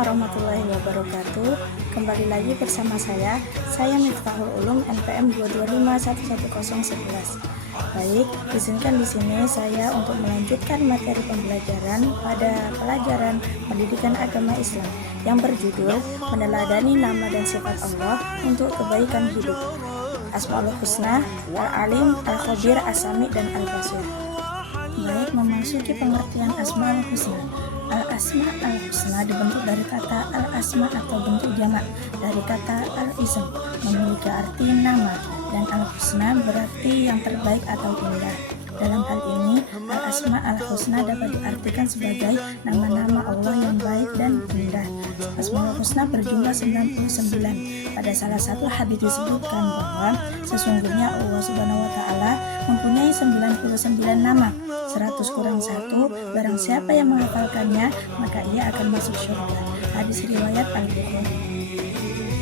warahmatullahi wabarakatuh. Kembali lagi bersama saya Miftahul Ulum NPM 2251111. Baik, izinkan di sini saya untuk melanjutkan materi pembelajaran pada pelajaran pendidikan agama Islam yang berjudul Meneladani Nama dan Sifat Allah untuk Kebaikan Hidup. Asmaul Husna, Al-Alim, Al-Khabir, As-Sami, dan Al-Basir. Baik, memasuki pengertian Asmaul Husna. Al-Asma al-Husna dibentuk dari kata al-asma atau bentuk jamak dari kata al-ism, memiliki arti nama, dan al-husna berarti yang terbaik atau indah. Dalam hal ini, al-asma al-husna dapat diartikan sebagai nama-nama Allah yang baik dan indah. Asmaul Husna berjumlah 99. Pada salah satu hadis disebutkan bahwa sesungguhnya Allah Subhanahu wa taala mempunyai 99 nama. 100 kurang 1, barang siapa yang menghafalkannya maka ia akan masuk surga. Hadis riwayat Al-Bukhari.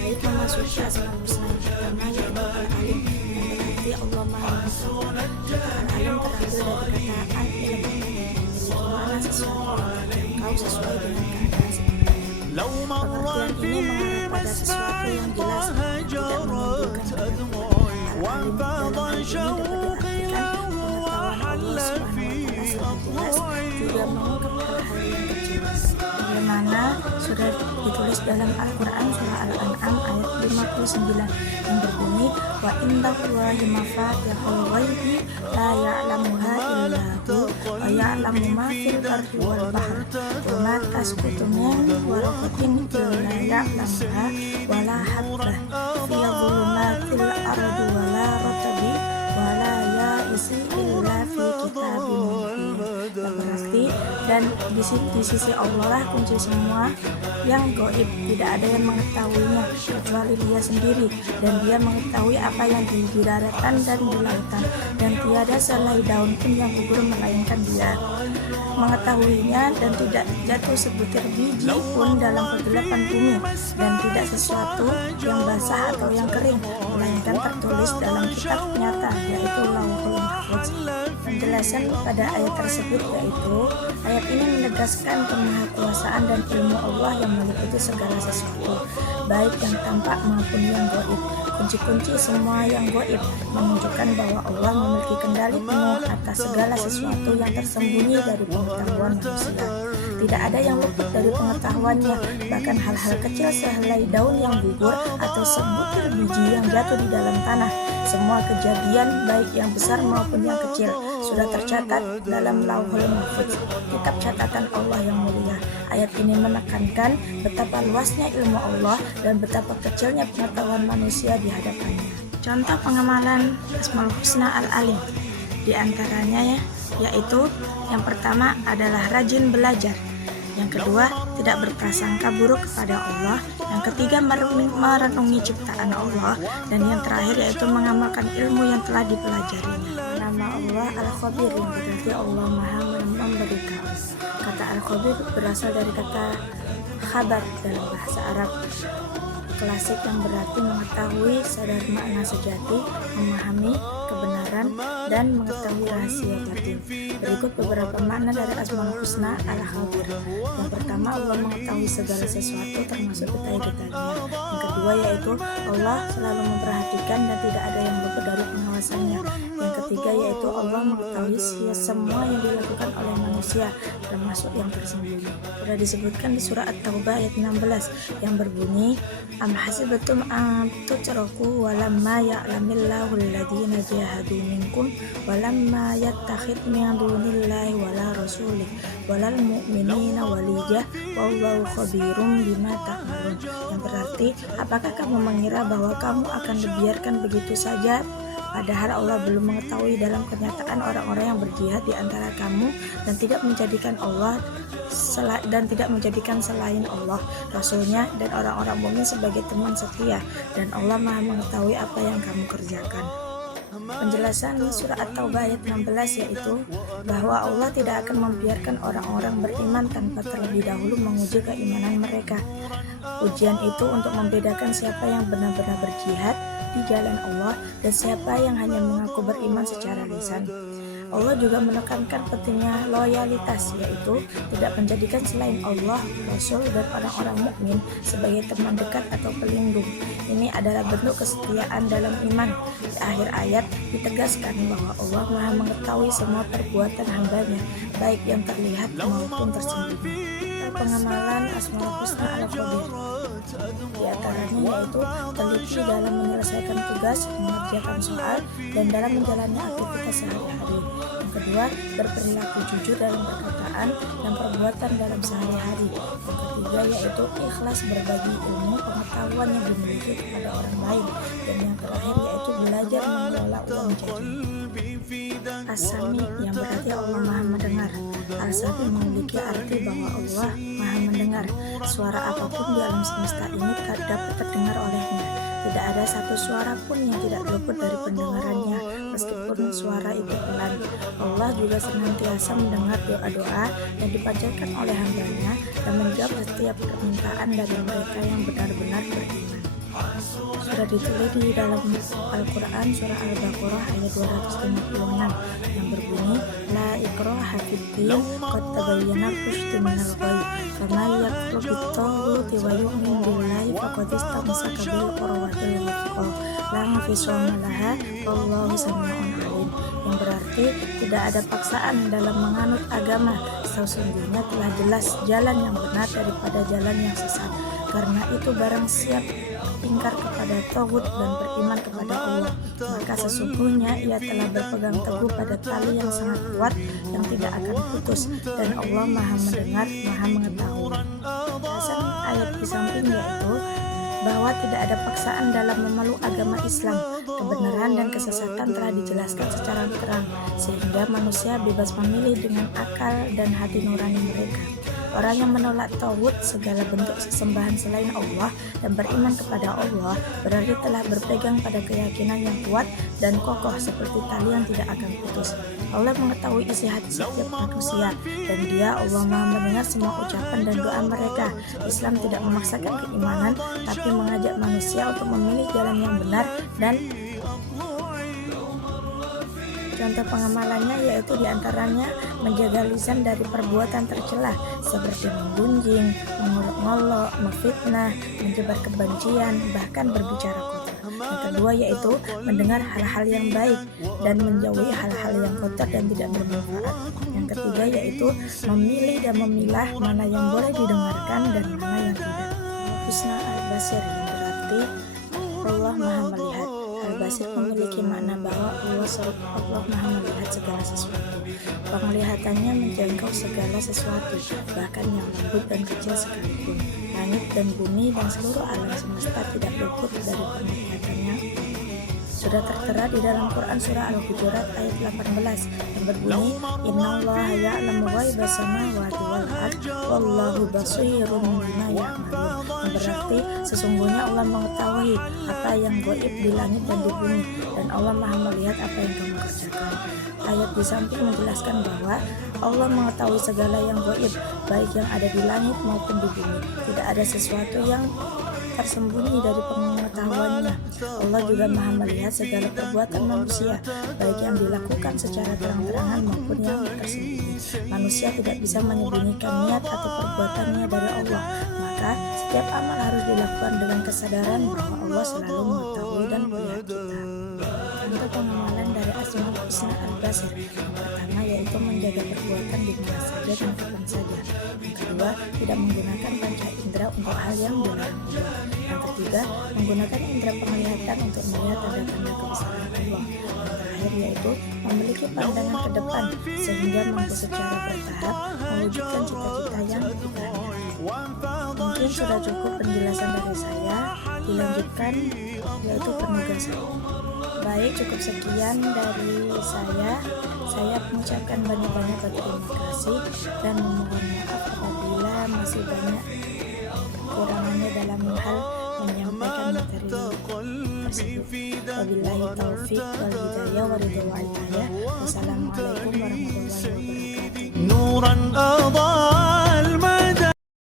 Baik, memasuki Asmaul Husna yang pertama yaitu Al-Alim, yang berarti Allah Maha Mengetahui. Al-Alim terambil dari kata al-ilm, memiliki makna sesuatu yang terjangkau sesuai dengan keadaan sebenarnya. Pengertian ini mengarah pada sesuatu yang jelas, tidak menimbulkan keraguan. Al-Alim dalam hal ini dapat diartikan pengetahuan Allah Subhanahu wa taala secara jelas, juga mengungkapkan hal yang kecil. Bagaimana sudah ditulis dalam Al-Quran surah Al-An'am ayat 59 yang berbunyi, wa indallahi mafatihul ghaibi la ya'lamuha illa hu wa ya'lamu ma fil ardi wal bahr wa ma tasqutu min waraqatin illa ya'lamuha wa la habbah fi dhulumatil ardi wa la ratabi wa la ya'isi illa fi kitabim mubin. Berarti dan di sisi Allah lah kunci semua yang gaib, tidak ada yang mengetahuinya kecuali Dia sendiri, dan Dia mengetahui apa yang di daratan dan di lautan, dan tiada selai daun pun yang gugur melainkan Dia mengetahuinya, dan tidak jatuh sebutir biji pun dalam kegelapan bumi, dan tidak sesuatu yang basah atau yang kering melainkan tertulis dalam kitab nyata, yaitu Lauhul Mahfuz. Penjelasan pada ayat tersebut yaitu ayat ini menegaskan kemahakuasaan dan ilmu Allah yang meliputi segala sesuatu, baik yang tampak maupun yang gaib. Kunci-kunci semua yang gaib menunjukkan bahwa Allah memiliki kendali penuh atas segala sesuatu yang tersembunyi dari pengetahuan manusia. Tidak ada yang luput dari pengetahuannya, bahkan hal-hal kecil sehelai daun yang gugur atau sebutir biji yang jatuh di dalam tanah. Semua kejadian baik yang besar maupun yang kecil sudah tercatat dalam Lauhul Mahfuz, kitab catatan Allah yang mulia. Ayat ini menekankan betapa luasnya ilmu Allah dan betapa kecilnya pengetahuan manusia di hadapannya. Contoh pengamalan Asmaul Husna Al-Alim di antaranya yaitu yang pertama adalah rajin belajar, yang kedua tidak berprasangka buruk kepada Allah, yang ketiga merenungi ciptaan Allah, dan yang terakhir yaitu mengamalkan ilmu yang telah dipelajarinya. Nama Allah Al-Khabir yang berarti Allah Maha Memberikan. Kata Al-Khabir berasal dari kata khabar dalam bahasa Arab klasik yang berarti mengetahui, sadar makna sejati, memahami kebenaran, dan mengetahui rahasia batin. Berikut beberapa makna dari Asmaul Husna Al-Khabir. Yang pertama, Allah mengetahui segala sesuatu termasuk detail-detailnya. Yang kedua yaitu Allah selalu memperhatikan dan tidak ada yang luput dari pengawasannya. Yang ketiga yaitu Allah mengetahui semua yang dilakukan oleh manusia termasuk yang tersembunyi. Sudah disebutkan di surah At-Taubah ayat 16 yang berbunyi, am hasibatum an tutraku walamma ya'lamillahu alladhina jahadu minkum walamma yattakhid min dunillahi wala rasulih walal mu'minina waliyah wallahu khabirum bima ta'malun. Yang berarti, apakah kamu mengira bahwa kamu akan dibiarkan begitu saja padahal Allah belum mengetahui dalam kenyataan orang-orang yang berjihad di antara kamu dan tidak menjadikan selain Allah, Rasulnya, dan orang-orang mukmin sebagai teman setia, dan Allah Maha mengetahui apa yang kamu kerjakan. Penjelasan surah At-Taubah ayat 16 yaitu bahwa Allah tidak akan membiarkan orang-orang beriman tanpa terlebih dahulu menguji keimanan mereka. Ujian itu untuk membedakan siapa yang benar-benar berjihad di jalan Allah dan siapa yang hanya mengaku beriman secara lisan. Allah juga menekankan pentingnya loyalitas, yaitu tidak menjadikan selain Allah, Rasul, dan orang-orang mukmin sebagai teman dekat atau pelindung. Ini adalah bentuk kesetiaan dalam iman. Di akhir ayat ditegaskan bahwa Allah Maha mengetahui semua perbuatan hambanya, baik yang terlihat maupun tersembunyi. Pengamalan Asmaul Husna al-Qadir di antaranya yaitu teliti dalam menyelesaikan tugas, mengerjakan soal, dan dalam menjalani aktivitas sehari-hari. Yang kedua, berperilaku jujur dalam perkataan dan perbuatan dalam sehari-hari. Yang ketiga yaitu ikhlas berbagi ilmu pengetahuan yang dimiliki kepada orang lain. Dan yang terakhir yaitu belajar mengelola uang jajan. As-Sami yang berarti Allah Maha mendengar. Al-Sami memiliki arti bahwa Allah Maha mendengar. Suara apapun di alam semesta ini dapat terdengar olehnya. Tidak ada satu suara pun yang tidak luput dari pendengarannya, meskipun suara itu pelan. Allah juga senantiasa mendengar doa-doa yang dipanjatkan oleh hambanya dan menjawab setiap permintaan dari mereka yang benar-benar beriman. Sudah ditulis di dalam Al-Quran surah Al-Baqarah ayat 256 yang berbunyi, La ikraha fiddin qad tabayyana rusydu minal ghayy faman yakfur bit-taghuti wa yu'min billahi faqad istamsaka bil urwatil wuthqa la infisama laha wallahu sami'un alim. Yang berarti tidak ada paksaan dalam menganut agama, sesungguhnya telah jelas jalan yang benar daripada jalan yang sesat. Karena itu barang siap ingkar kepada tauhid dan beriman kepada Allah, maka sesungguhnya ia telah berpegang teguh pada tali yang sangat kuat yang tidak akan putus, dan Allah Maha mendengar, Maha mengetahui. Alasan ayat di samping yaitu bahwa tidak ada paksaan dalam memeluk agama Islam. Kebenaran dan kesesatan telah dijelaskan secara terang, sehingga manusia bebas memilih dengan akal dan hati nurani mereka. Orang yang menolak tauhid, segala bentuk sesembahan selain Allah, dan beriman kepada Allah berarti telah berpegang pada keyakinan yang kuat dan kokoh seperti tali yang tidak akan putus. Allah mengetahui isi hati setiap manusia, dan Dia Allah Maha mendengar semua ucapan dan doa mereka. Islam tidak memaksakan keimanan, tapi mengajak manusia untuk memilih jalan yang benar dan contoh pengamalannya yaitu diantaranya menjaga lisan dari perbuatan tercela seperti menggunjing, mengolok-ngolok, memfitnah, menyebar kebencian, bahkan berbicara kotor. Yang kedua yaitu mendengar hal-hal yang baik dan menjauhi hal-hal yang kotor dan tidak bermanfaat. Yang ketiga yaitu memilih dan memilah mana yang boleh didengarkan dan mana yang tidak. Husna al-Basir yang berarti Allah Maha melihat. Al-Basir memiliki makna bahwa Allah Maha melihat segala sesuatu. Penglihatannya menjangkau segala sesuatu, bahkan yang lembut dan kecil sekalipun. Langit dan bumi dan seluruh alam semesta tidak luput dari penglihatannya. Sudah tertera di dalam Quran surah Al-Hujurat ayat 18 yang berbunyi, Innallaha ya'lamu ghaibas samawati wal ardh wallahu basirun bima ya'malun. Yang berarti sesungguhnya Allah mengetahui apa yang gaib di langit dan di bumi, dan Allah Maha melihat apa yang kamu kerjakan. Ayat di samping menjelaskan bahwa Allah mengetahui segala yang gaib, baik yang ada di langit maupun di bumi. Tidak ada sesuatu yang tersembunyi dari pengetahuannya. Allah juga Maha melihat segala perbuatan manusia, baik yang dilakukan secara terang-terangan maupun yang tersembunyi. Manusia tidak bisa menyembunyikan niat atau perbuatannya dari Allah, maka setiap amal harus dilakukan dengan kesadaran bahwa Allah selalu mengetahui dan melihat kita. Contoh pengamalan dari Asmaul Husna al-Basir yang pertama yaitu menjaga perbuatan di mana saja dan kapan saja. Yang kedua, tidak menggunakan panca indera untuk hal yang dilarang Allah. Yang ketiga, menggunakan indera penglihatan untuk melihat tanda-tanda kebesaran Allah. Yang terakhir yaitu memiliki pandangan ke depan sehingga mampu secara bertahap mewujudkan cita-cita yang dikehendaki. Mungkin sudah cukup penjelasan dari saya, dilanjutkan yaitu penugasan. Baik, cukup sekian dari saya. Saya mengucapkan banyak-banyak berterima kasih dan memohon maaf apabila masih banyak kekurangannya dalam hal menyampaikan materi tersebut. Wabillahi taufiq wal hidayah wa ridha wa hidayah. Wassalamualaikum warahmatullahi wabarakatuh.